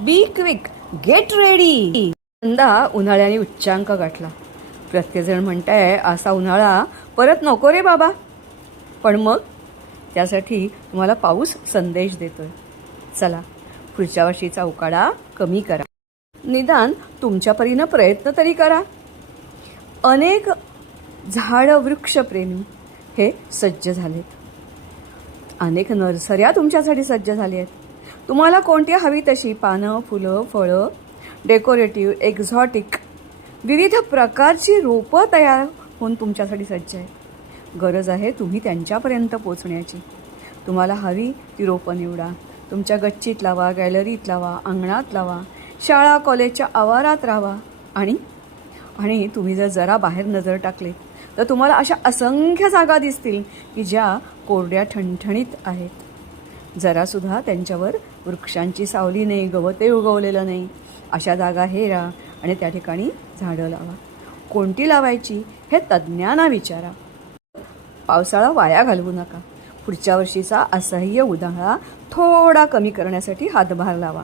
Be quick, get ready. यंदा उन्हाळ्याने उच्चांक गाठला. प्रत्येकजण म्हणताय असा उन्हाळा परत नको रे बाबा. पण मग त्यासाठी तुम्हाला पाऊस संदेश देतोय. चला, पुढच्या वर्षीचा उकाडा कमी करा. निदान तुमच्या परीनं प्रयत्न तरी करा. अनेक झाडं वृक्षप्रेमी हे सज्ज झालेत. अनेक नर्सऱ्या तुमच्यासाठी सज्ज झाल्या आहेत. तुम्हाला कोणती हवी तशी पानं, फुलं, फळं, डेकोरेटिव्ह, एक्झॉटिक विविध प्रकारची रोपं तयार होऊन तुमच्यासाठी सज्ज आहेत. गरज आहे तुम्ही त्यांच्यापर्यंत पोचण्याची. तुम्हाला हवी ती रोपं निवडा. तुमच्या गच्चीत लावा, गॅलरीत लावा, अंगणात लावा, शाळा कॉलेजच्या आवारात राहावा. आणि तुम्ही जरा बाहेर नजर टाकली तर तुम्हाला अशा असंख्य जागा दिसतील की ज्या कोरड्या ठणठणीत आहेत. जरासुद्धा त्यांच्यावर वृक्षांची सावली नाही, गवते उगवलेलं नाही. अशा जागा हेरा आणि त्या ठिकाणी झाडं लावा. कोणती लावायची हे तज्ज्ञांना विचारा. पावसाळा वाया घालवू नका. पुढच्या वर्षीचा असह्य उन्हाळा थोडा कमी करण्यासाठी हातभार लावा.